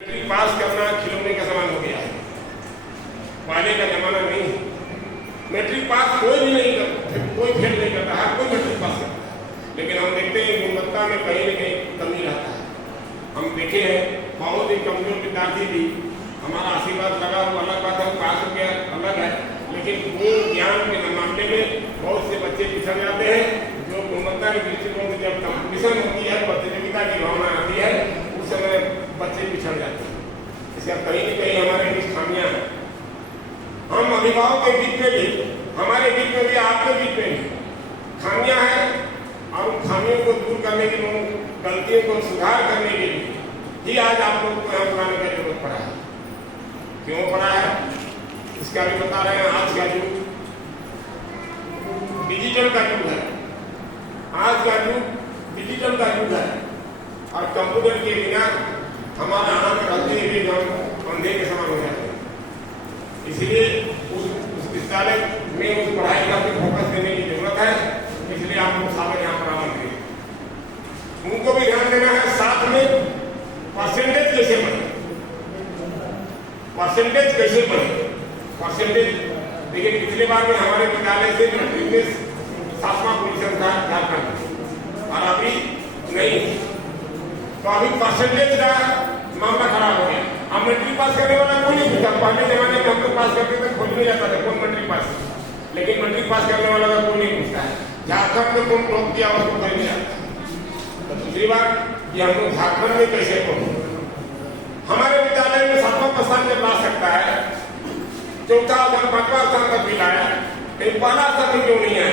Matric pass करना खिलौने का सामान हो गया है, पहले का जमाना नहीं है। मैट्रिक पास कोई भी नहीं करता, कोई फेल नहीं करता, हर कोई मैट्रिक पास करता है। लेकिन हम देखते हैं गुणवत्ता में कहीं न कहीं कमी रहता है। हम देखे हैं बहुत ही कमजोर विद्यार्थी भी, हमारा आशीर्वाद लगा हुआ अलग बात है, पास हो गया अलग है, लेकिन गुण ज्ञान के मामले में बहुत से बच्चे पिछड़ जाते हैं। जो गुणवत्ता के दृष्टिकोण से जब कंपटीशन होती है, प्रतियोगिता की भावना आती है, उस समय बच्चे पिछड़ जाते हैं। इसका कहीं न कहीं हमारे बीच खामियां हैं। हम अभिभावक के बीच में भी, हमारे बीच में भी, आपके बीच में भी खामियां हैं, और उन खामियों को दूर करने के लिए, गलतियों को सुधार करने के लिए ही आज आप लोगों को यहाँ बुलाने का जरूरत पड़ा है। क्यों पड़ा है इसका भी बता रहे हैं। आज का युग डिजिटल का युग है, आज का युग डिजिटल का युग है, और कंप्यूटर के बिना हमारा आनंद रहते हुए हम अंधे के समान हो जाते हैं। इसलिए उस विद्यालय में उस पढ़ाई का भी फोकस देने की जरूरत है। इसलिए आप लोग सारे यहाँ पर आमंत्रित हैं। उनको भी ध्यान देना है। साथ में परसेंटेज कैसे बढ़े, परसेंटेज कैसे बढ़े। परसेंटेज देखिए, पिछले बार में हमारे विद्यालय से 7वां पोजीशन था झारखंड, और अभी नहीं, तो अभी परसेंटेज का मामला खराब हो गया। अब मैट्रिक पास करने वाला कोई नहीं पूछता। पहले जमाने में हम लोग पास करते थे, खोज नहीं जाता था कौन मैट्रिक पास, लेकिन मैट्रिक पास करने वाला का कोई नहीं पूछता है। झारखंड में कौन टॉप किया उसको कोई नहीं आता। तो दूसरी बात कि हम लोग झारखंड में कैसे पढ़ो। हमारे विद्यालय में 7वां स्थान जब ला सकता है, 4था स्थान 5वां स्थान तक भी लाया, लेकिन पहला स्थान में क्यों नहीं है।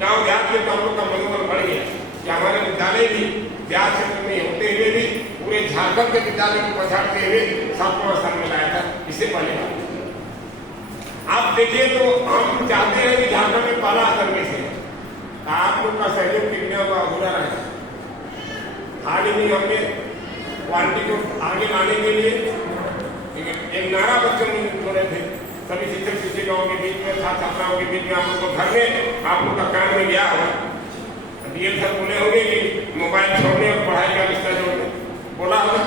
गाँव देहात के हम लोग का मनोबल बढ़ गया कि हमारे विद्यालय भी देहात क्षेत्र में होते हुए भी पूरे झारखंड के विद्यालय को पछाड़ते हुए 7वां स्थान में लाया था। इससे पहले आप देखिए तो हम चाहते हैं कि झारखंड में पहला स्थान में से आप लोग का सहयोग के बिना वो अधूरा रहे। हाल ही में हमने क्वालिटी को आगे लाने के लिए एक नारा बच्चों में जोड़े थे, सभी शिक्षक शिक्षिकाओं के बीच में, छात्र छात्राओं के बीच में। आप लोग को घर में आप लोग का काम में गया होगा, डीएल सर बोले होंगे कि मोबाइल छोड़ने और पढ़ाई का रिश्ता जोड़ने बोला होगा।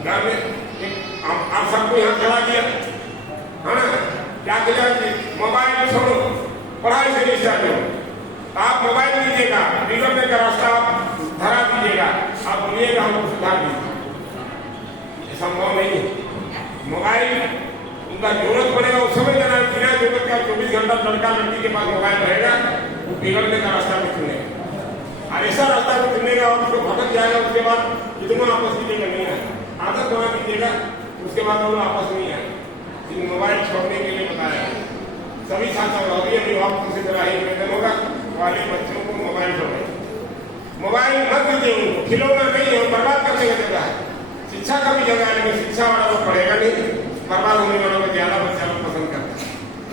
घर में आप सबको यहाँ खड़ा किया है ना, क्या किया कि मोबाइल छोड़ो, पढ़ाई से रिश्ता जोड़ो। आप मोबाइल लीजिएगा, बिगड़ने का रास्ता आप धरा दीजिएगा, आप बोलिएगा हमको सुधार दीजिए। संभव नहीं है। मोबाइल उनका जरूरत पड़ेगा उस समय जाना, बिना जरूरत का 24 घंटा लड़का लड़की के पास मोबाइल रहेगा, वो बिगड़ने का रास्ता भी चुनेगा, और ऐसा रास्ता भी चुनेगा और उसको भटक जाएगा। उसके बाद इतना आपस कीजिएगा नहीं है, आदत बना दीजिएगा, उसके बाद वो आपस नहीं है। मोबाइल छोड़ने के लिए बताया सभी छात्र अभिभावक किसी तरह ही निवेदन होगा, वाले बच्चों को मोबाइल छोड़े, मोबाइल मत दीजिए उनको। खिलौना नहीं है, बर्बाद करने की जगह है, शिक्षा का भी जगह है, लेकिन शिक्षा वाला वो पढ़ेगा नहीं, बर्बाद होने वाला को ज्यादा बच्चा लोग पसंद करता है।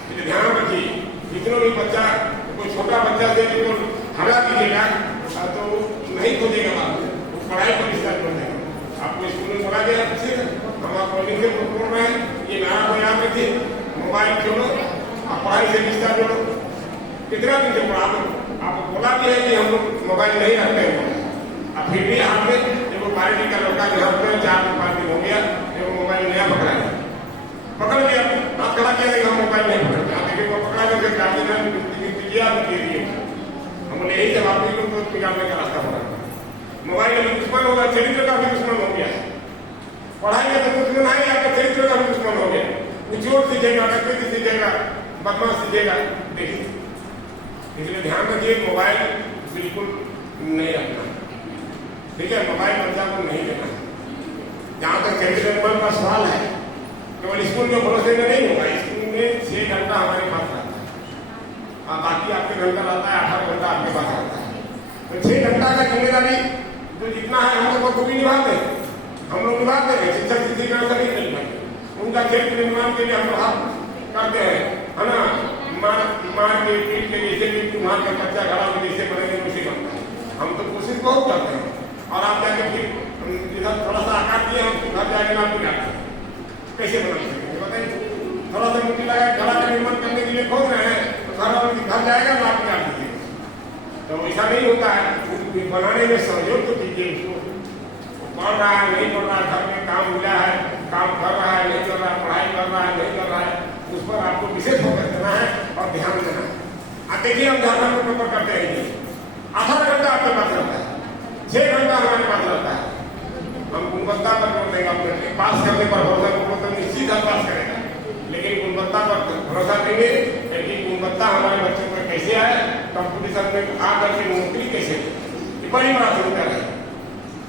इसलिए ध्यान रखिए, जितना भी बच्चा, कोई छोटा बच्चा से तो हरा दीजिएगा तो नहीं खोजेगा बात, वो पढ़ाई पर रिश्ता कर देगा। आपको स्कूल में बोला गया अच्छे, हम आपको से बोल रहे हैं, ये नारा को याद रखिए, मोबाइल छोड़ो और पढ़ाई से रिश्ता जोड़ो। कितना दिन से पढ़ा आपको बोला भी है कि हम लोग मोबाइल नहीं रखते हैं, अब फिर भी आपने देखो पार्टी का लड़का घर पर 4-5 दिन हो गया, देखो मोबाइल नया पकड़ा है, पकड़ लिया, हाथ खड़ा किया, लेकिन हम मोबाइल नहीं पकड़ते। देखिए वो पकड़ा करके हम बोले यही जब आप लोग को बिगाड़ने का रास्ता पड़ा। मोबाइल का भी दुश्मन होगा, चरित्र का भी दुश्मन हो गया, पढ़ाई का तो दुश्मन है, आपका चरित्र का भी दुश्मन हो गया। वो चोट सीखेगा, डकैती सीखेगा, बदमाश सीखेगा। देखिए, इसलिए ध्यान रखिए, मोबाइल बिल्कुल नहीं रखना, ठीक है। मोबाइल बच्चा को नहीं देना। जहाँ तक चरित्र निर्माण का सवाल है, केवल स्कूल में भरोसे में नहीं होगा। स्कूल में 6 घंटा हमारे पास रहता है, बाकी आपके घंटा रहता है, 18 घंटा आपके पास रहता है। तो 6 घंटा का जिम्मेदारी जो जितना है हम लोग को भी निभाते हैं, हम लोग निभाते हैं। शिक्षक शिक्षिका सभी नहीं पाते, उनका चरित्र निर्माण के लिए हम लोग करते हैं, है ना। मार के पीट के जैसे भी तुम्हार के बच्चा खड़ा हो जैसे बनेंगे वैसे बनता है। हम तो कोशिश बहुत करते हैं, और आप जाके फिर इधर थोड़ा सा आकार दिए, हम घर जाके आप भी करते हैं, कैसे बना सकेंगे बताइए। थोड़ा सा मिट्टी लगा घड़ा का निर्माण करने के लिए खोज रहे हैं, घर जाएगा तो आप क्या दीजिए। तो ऐसा नहीं होता है, बनाने में सहयोग तो कीजिए उसको। पढ़ रहा है नहीं पढ़ रहा है, घर में काम मिला है, काम कर रहा है नहीं कर रहा है, पढ़ाई कर रहा है नहीं कर रहा है, उस पर आपको विशेष फोकस देना है और ध्यान देना है। अब देखिए हम 10 घंटे पेपर करते रहेंगे, आधा घंटा आपके पास रहता है, 6 घंटा हमारे पास रहता है। हम गुणवत्ता पर जोर देंगे, अपने पास करने पर भरोसा तो निश्चित हम पास करेगा, लेकिन गुणवत्ता पर भरोसा देंगे। लेकिन गुणवत्ता हमारे बच्चों को कैसे आए, कंपटीशन में आकर के नौकरी कैसे, ये बड़ी प्राथमिकता है।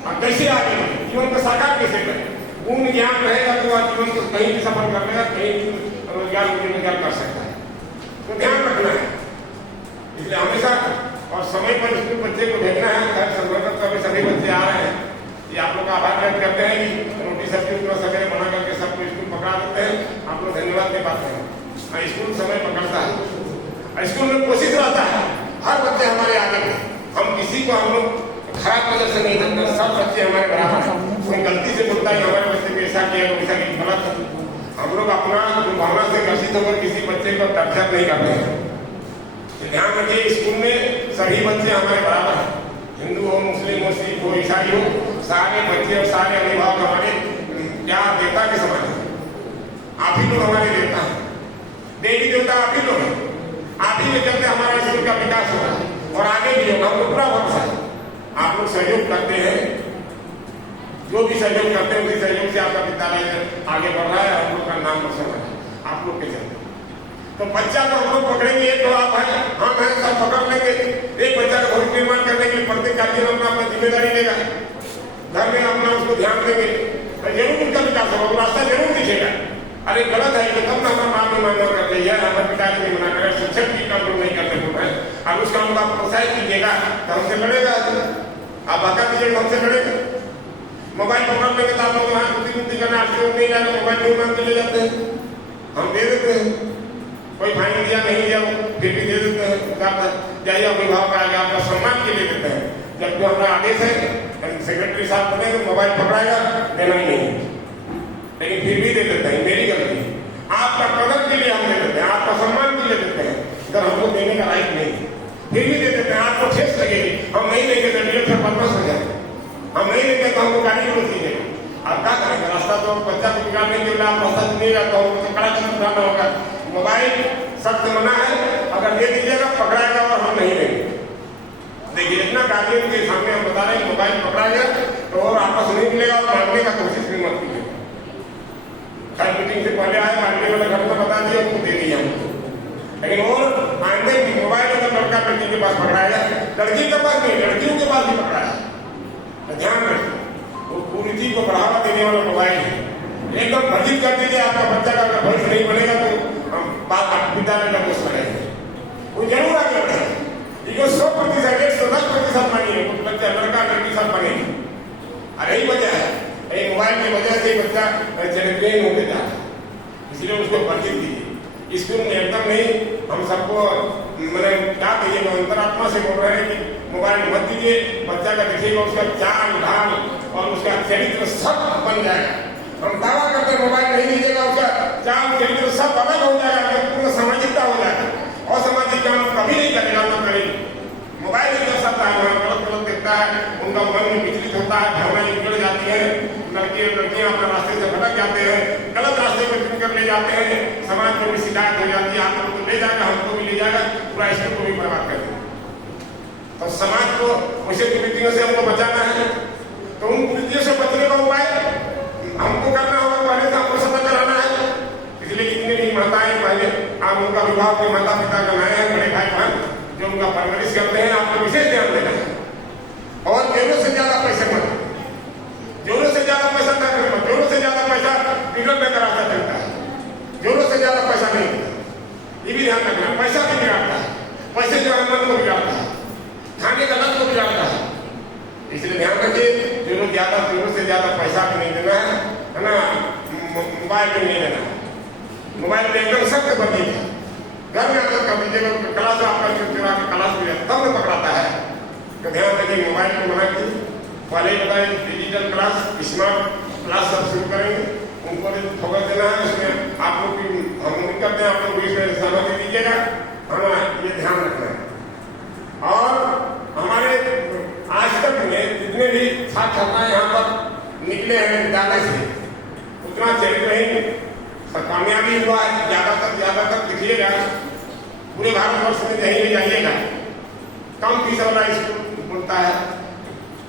और कैसे आगे बढ़े, जीवन को साकार कैसे करें, गुण ज्ञान रहेगा तो वह जीवन को कहीं भी सफल कर लेगा, कहीं भी रोजगार कर सकता है। तो ध्यान रखना है, इसलिए हमेशा और समय पर स्कूल बच्चे को भेजना है। खैर संवर्धन का भी सभी बच्चे आ रहे हैं, ये आप लोग का आभार व्यक्त करते हैं कि रोटी सब्जी उतना समय बना करके सबको स्कूल पकड़ा देते हैं। आप लोग धन्यवाद के बात करें, स्कूल समय पकड़ता है, स्कूल में कोशिश रहता है हर बच्चे हमारे आगे में, हम किसी को हम लोग खराब नजर से नहीं देखते, सब बच्चे हमारे बराबर हैं। कोई गलती से बोलता है हमारे बच्चे को ऐसा किया वैसा किया, गलत है। हम लोग अपना भावना से ग्रसित होकर किसी बच्चे को तर्जत नहीं करते हैं। तो ध्यान रखिए, स्कूल में सभी बच्चे हमारे बराबर हैं, हिंदू हो, मुस्लिम हो, सिख हो, ईसाई हो, सारे बच्चे और सारे अभिभावक हमारे क्या देवता के समान है। आप ही लोग हमारे देवता हैं, देवी देवता आप ही लोग हैं, आप ही के चलते हमारे स्कूल का विकास हो रहा है और आगे भी होगा। हमको पूरा भरोसा है, आप लोग सहयोग करते हैं, जो भी सहयोग करते हैं उसी सहयोग से आपका विद्यालय आगे बढ़ रहा है, हम लोग का नाम रोशन है आप लोग के चलते। तो बच्चा तो हम लोग पकड़ेंगे, एक तो आप है, हम हैं, सब पकड़ लेंगे। एक बच्चा का भविष्य निर्माण करने के लिए प्रत्येक कार्यक्रम में अपना जिम्मेदारी लेगा, घर में अपना उसको ध्यान देंगे तो जरूर उनका विकास होगा, रास्ता जरूर दिखेगा। अरे गलत है तो तब ना हमारा माँ में मानना कर रही है, हमारे पिता जी मना करे, शिक्षक की काम लोग नहीं करते बोल रहे हैं। अब उस काम को आप प्रोत्साहित कीजिएगा तो हमसे लड़ेगा, आप बता दीजिएगा हमसे लड़ेगा। मोबाइल पकड़ लेंगे तो आप लोग वहाँ कुत्ती करना नहीं जाकर मोबाइल नहीं मांग के ले जाते हैं, हम दे देते हैं। कोई फाइन दिया नहीं दिया फिर भी दे देते हैं, जाइए अभिभावक आगे आपका सम्मान के लिए देते हैं। जब जो हमारा आदेश है सेक्रेटरी साहब बने तो मोबाइल पकड़ाएगा, देना ही नहीं, लेकिन फिर भी दे देते हैं, मेरी गलती। आपका कदर के लिए हम दे देते हैं, आपका सम्मान के लिए देते हैं, अगर हमको देने का राइट नहीं फिर भी दे देते हैं। आपको ठेस लगेगी, हम नहीं देंगे तो निरंतर बदमाश हो जाए, हम नहीं देंगे तो हमको गाली गलौज कीजिएगा। आप क्या करेंगे, रास्ता तो बच्चा को बिगाड़ने के लिए आप रास्ता चुनिएगा तो हमको कड़ा कदम उठाना होगा। मोबाइल सख्त मना है, अगर दे दीजिएगा पकड़ाएगा और हम नहीं देंगे। देखिए इतना गार्जियन के सामने हम बता रहे हैं मोबाइल पकड़ा गया तो और आपस नहीं मिलेगा और मांगने का कोशिश भी मत कीजिए। खैर मीटिंग से पहले आए, मांगने वाला घटना बता दिया उनको दे दिया, लेकिन और आइंदे मोबाइल अगर लड़का लड़की के पास पकड़ाएगा, लड़की के पास नहीं लड़कियों के पास भी पकड़ाया तो ध्यान रखिए, वो कुरीति को बढ़ावा देने वाला मोबाइल है, एकदम वर्जित कर दीजिए। आपका बच्चा का अगर भविष्य नहीं बनेगा तो हम बात विद्यालय का दोष लगाएंगे, वो जरूर आगे बढ़ेगा। 100%, 110% मानिए बच्चा लड़का लड़की सब बनेगा। अरे यही वजह है, ये मोबाइल की वजह से बच्चा ट्रेन होते जा रहा है, इसलिए उसको वर्जित कीजिए। स्कूल में एकदम नहीं, हम सबको मैंने क्या कहिए अंतरात्मा से बोल रहे हैं कि मोबाइल मत दीजिए। बच्चा का देखिएगा उसका चाल ढाल और उसका चरित्र सब बन जाएगा। हम दावा करते हैं मोबाइल नहीं दीजिएगा, उसका चाल चरित्र सब अलग हो जाएगा, पूर्ण सामाजिकता हो जाएगा, और सामाजिक काम कभी नहीं करेगा ना करेगी। मोबाइल एक ऐसा है गलत गलत देखता है, उनका मन में विचलित होता है, भावनाएं बिगड़ जाती है, लड़कियां अपने रास्ते से भटक जाते हैं, गलत रास्ते पर चुन कर ले जाते हैं, समाज में भी शिकायत हो जाती है, आप लोग तो ले जाएगा, हमको भी ले जाएगा, पूरा स्कूल को भी बर्बाद कर देगा। तो समाज को वैसे कुरीतियों से हमको बचाना है, तो उन कुरीतियों से बचने का उपाय हमको करना होगा, पहले से हमको सतर्क रहना है। इसलिए जितने भी माताएं पहले आप उनका विवाह के माता पिता का नए हैं, बड़े भाई बहन जो उनका परवरिश करते हैं, आपको विशेष ध्यान देना है। और जोरों से ज्यादा पैसे मत, जोरों से ज्यादा पैसा न करें, जोरों से ज्यादा पैसा बिगड़ने का रास्ता चलता है, जोरों से ज्यादा पैसा नहीं देता, ये भी ध्यान रखना। पैसा भी बिगाड़ता है, पैसे जो है मन को बिगाड़ता है, खाने का लत को बिगाड़ता है, इसलिए ध्यान रखिए जोरों से ज्यादा पैसा भी नहीं देना है ना, मोबाइल भी नहीं देना। मोबाइल में एकदम सख्त बंदी है, घर में आकर कर दीजिएगा, क्लास आपका चुरा के क्लास भी तब में पकड़ाता है, तो ध्यान रखिए मोबाइल को मना कीजिए। पहले बताए डिजिटल क्लास, स्मार्ट क्लास सब शुरू करेंगे, उनको फोकस देना है, उसमें आप लोग भी हम उम्मीद करते हैं आप लोग भी इसमें सहमति दीजिएगा, हमें ये ध्यान रखना है। और हमारे आज तक में जितने भी छात्र छात्राएं यहाँ पर उतना चरित्रहीन कामयाबी हुआ है। ज्यादातर देखिएगा पूरे भारतवर्ष में कहीं भी जाइएगा कम फीस वाला स्कूल बोलता है,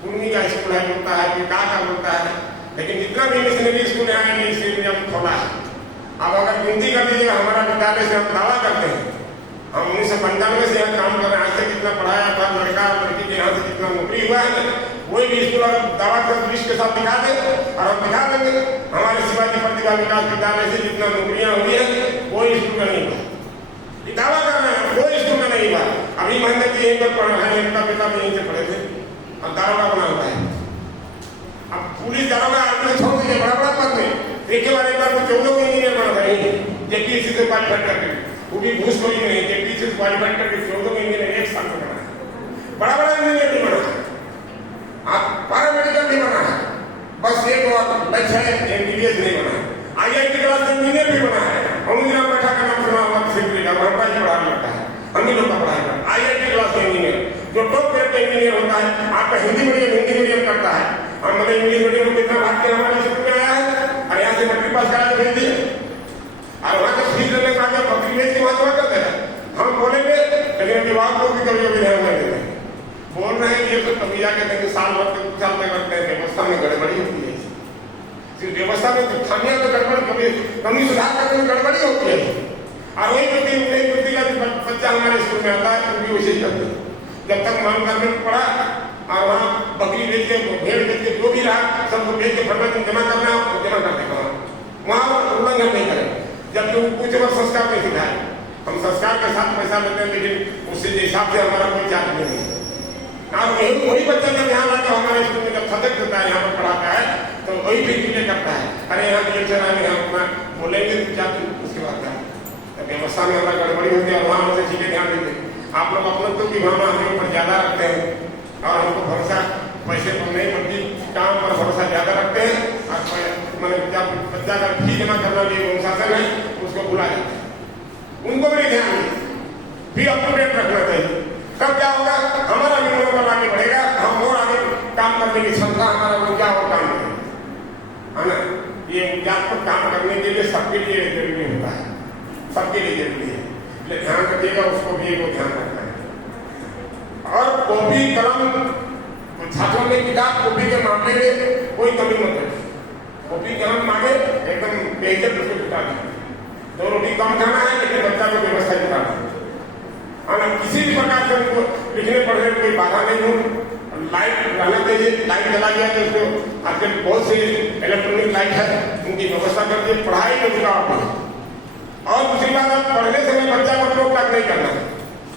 उन्हीं का स्कूल है बोलता है, कोई का बोलता है, लेकिन जितना भी मिशनरी स्कूल है इंग्लिश मीडियम खोला है। अब अगर गिनती कर लीजिएगा हमारा विद्यालय से हम दावा करते हैं, हम 1995 से यहाँ काम कर रहे हैं, आज तक कितना पढ़ाया था लड़का और लड़की के यहाँ से कितना नौकरी हुआ है, कोई भी स्कूल अगर दावा कर लिस्ट के साथ दिखा दे और हम दिखा देंगे हमारे शिवाजी प्रतिभा विकास विद्यालय से जितना नौकरियां हुई है कोई स्कूल का नहीं हुआ। दावा कर रहे हैं कोई स्कूल का नहीं हुआ। अभी महीने की यहीं पर पढ़ रहे हैं, इनका बेटा भी यहीं से पढ़े थे और दारोगा बना हुआ है। अब पुलिस दारोगा आदमी छोड़ दीजिए, बड़ा बड़ा पद में एक बार 14 को इंजीनियर बना था जबकि इसी से क्वालिफाइड करके, वो भी घूसखोरी में नहीं, जबकि इसी से क्वालिफाइड करके 14 को इंजीनियर 1 साल में बना है। बड़ा बड़ा इंजीनियर नहीं बना है, पैरामेडिकल नहीं बना है, बस एक लक्ष्य है एमबीबीएस नहीं बना है। IIT क्लास में इंजीनियर भी बना है। अनुदिना बैठा का नाम सुना हुआ सिंपली का हमारा ही पढ़ा लगता है, हम ही लोग का पढ़ाई करता है। IIT क्लास में इंजीनियर जो टॉप ग्रेड का इंजीनियर होता है, आपका हिंदी मीडियम करता है, और मतलब इंग्लिश मीडियम में कितना भाग के हमारे स्कूल में आया है और यहाँ से मैट्रिक पास करा के भेज दिए और वहाँ से फीस लेने के बाद बकरी बेच के वहाँ करते हैं। हम बोलेंगे लेकिन अभिभावक लोग भी कभी कभी ध्यान नहीं देते, बोल रहे हैं ये तो कभी जाके देंगे साल भर तक साल तक करते हैं। व्यवस्था में गड़बड़ी होती है, व्यवस्था में खामियां तो गड़बड़ी कमी सुधार करने में गड़बड़ी होती है। और वही व्यक्ति का बच्चा हमारे स्कूल में आता है वो भी वैसे ही करते हैं। जब तक मान करने में पड़ा और वहाँ बकरी बेच के भेड़ बेच के जो भी रहा सबको बेच के फंडा जमा करना है जमा कर देगा, वहाँ उल्लंघन नहीं करें। जबकि कुछ वक्त संस्कार नहीं सिखाए, हम संस्कार के साथ पैसा लेते हैं लेकिन उससे हिसाब से हमारा कोई चार्ज नहीं है। और वही बच्चा जब यहाँ आकर हमारे स्कूल में जब सदक देता है, यहाँ पर पढ़ाता है तो वही भी चीजें करता है। अरे यहाँ के लेक्चर आए यहाँ अपना बोलेंगे तो क्या उसके बाद क्या व्यवस्था में हमारा गड़बड़ी होती है, वहाँ हमसे चीजें ध्यान देते। आप लोग अपने तो की भावना हमें ऊपर ज्यादा रखते हैं और हमको भरोसा पैसे पर नहीं बल्कि काम पर भरोसा ज्यादा रखते हैं। और मतलब जब बच्चा का फी जमा करना जो अनुशासन है उसको भुला जाते हैं, उनको भी ध्यान दें, भी अप टू डेट रखना चाहिए। तब क्या होगा, हमारा भी मनोबल आगे बढ़ेगा, हम और आगे काम करने की क्षमता हमारा ऊर्जा और काम करेगा, है ना। ये ऊर्जा पर काम करने के लिए सबके लिए जरूरी होता है, सबके लिए जरूरी है, इसलिए ध्यान रखिएगा, उसको भी वो ध्यान रखना है। और कॉपी कलम छात्रों ने किताब कॉपी के मामले में कोई कमी मत रखिए, कॉपी कलम मांगे एकदम बेहतर उसको जुटा दीजिए। 2 रोटी कम खाना है लेकिन बच्चा को व्यवस्था जुटा दीजिए, किसी भी प्रकार से उनको लिखने पढ़ने में कोई बाधा नहीं हो। लाइट रहना चाहिए, लाइट चला गया तो उसको आजकल बहुत सी इलेक्ट्रॉनिक लाइट है उनकी व्यवस्था करके पढ़ाई में जुटाव। और दूसरी बात, आप पढ़ने समय बच्चा को रोक टाक नहीं करना।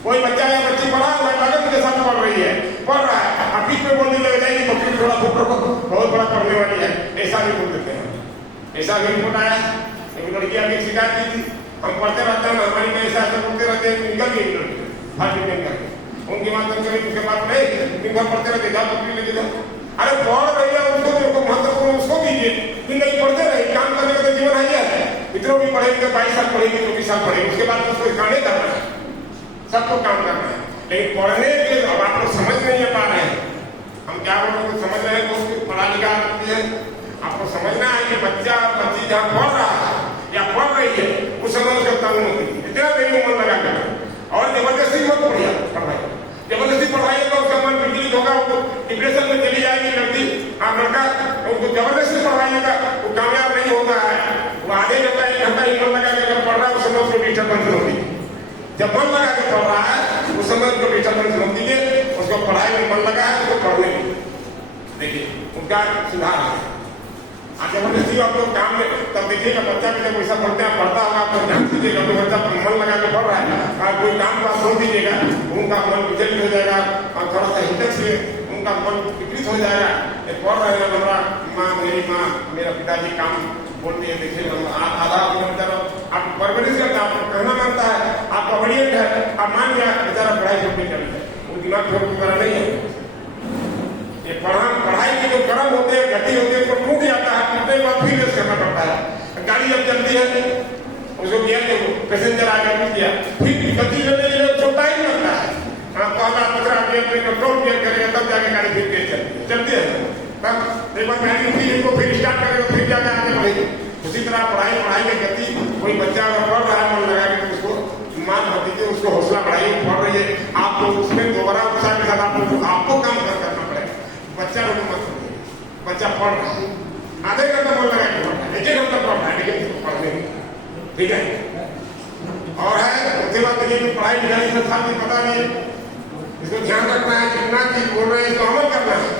कोई बच्चा या बच्ची पढ़ा हुआ है, लगन के साथ पढ़ रही है, पढ़ रहा है, आप बीच में बोलने लग जाएगी बच्ची थोड़ा फुट रखो, बहुत बड़ा पढ़ने वाली है, ऐसा भी बोल देते हैं। ऐसा भी रिपोर्ट आया, एक लड़की आगे शिकायत की थी, हम पढ़ते रहते हैं हमारी में ऐसा बोलते रहते हैं, निकल गई लड़की करके उनकी माध्यम से उसके बाद नहीं दिन भर पढ़ते रहते, जा बकरी लेके जाओ। अरे पढ़ रही है उसको महत्वपूर्ण उसको दीजिए, कि नहीं पढ़ते रहे, काम करने का तो जीवन है। इतना भी पढ़ेंगे 22 साल पढ़ेंगे 24 साल पढ़ेंगे, उसके बाद उसको काम नहीं करना है, सबको काम करना है। लेकिन पढ़ने के अब आप लोग समझ नहीं पा रहे हैं, हम क्या बोल रहे समझ रहे हैं तो उसकी पढ़ा लिखा है। आपको समझना है कि बच्चा बच्ची जहाँ पढ़ रहा है या पढ़ रही है उस समय उसका तंग होती है, इतना देरी मन लगा कर और जबरदस्ती मत पढ़िए, पढ़ाई जबरदस्ती पढ़ाइए तो उसका मन विचलित होगा, वो डिप्रेशन में चली जाएगी लड़की। आप लड़का उसको जबरदस्ती पढ़ाइएगा वो कामयाब नहीं होता है, वो आधे घंटा 1 घंटा ही मन लगा के पढ़ रहा है उस समय उसको डिस्टर्बेंस होगी। जब मन लगा के पढ़ रहा है उस समय उसको डिस्टर्बेंस मत दीजिए, उसको पढ़ाई में मन लगा है उसको पढ़ने में देखिए उनका सुधार है। जबरदस्ती आप लोग काम में तब देखिएगा बच्चा भी जब ऐसा पढ़ते हैं पढ़ता होगा आप ध्यान दीजिएगा, तो बच्चा मन लगा के पढ़ रहा है और कोई काम को आप छोड़ दीजिएगा, उनका मन विचलित हो जाएगा और थोड़ा सा हिचक से उनका मन विकृत हो जाएगा। पढ़ रहे हैं हमारा माँ मेरी माँ मेरा पिताजी काम बोलती है, देखिए आधा आप परवरिश करते हैं, आपको कहना मानता है, आपका ऑडियंस है, आप मान लिया बेचारा पढ़ाई छोड़ने चल जाए, वो दिमाग छोड़ वगैरह नहीं है। ये पढ़ाई के जो कर्म होते हैं गति होती है उसको टूट जाता है, टूटने के बाद फिर रेस करना पड़ता है। गाड़ी जब चलती है उसको गियर के पैसेंजर आकर रुक गया, फिर गति लेने के लिए छोटा ही लगता है, पहला 15 गियर कंट्रोल गियर करेगा तब जाके गाड़ी फिर तेज चलती है। तब एक बार गाड़ी उठी को फिर स्टार्ट करेगा फिर जाकर आगे बढ़ेगी। उसी तरह पढ़ाई की गति, कोई बच्चा अगर पढ़ रहा है मन लगा के तो उसको मान दीजिए, उसको हौसला बढ़ाइए, पढ़ रही है आप, तो उसमें दोबारा उत्साह के साथ आपको काम करना पड़ेगा। बच्चा को मत समझिए, बच्चा पढ़ रहा है, आधे घंटा मन लगा के पढ़ रहा है, 1 घंटा पढ़ रहा है, लेकिन उसको पढ़ने नहीं, ठीक है। और है उसके बाद देखिए कि पढ़ाई लिखाई सब साथ में पता नहीं, इसको ध्यान रखना है, कितना चीज बोल रहे हैं इसको अमल करना है।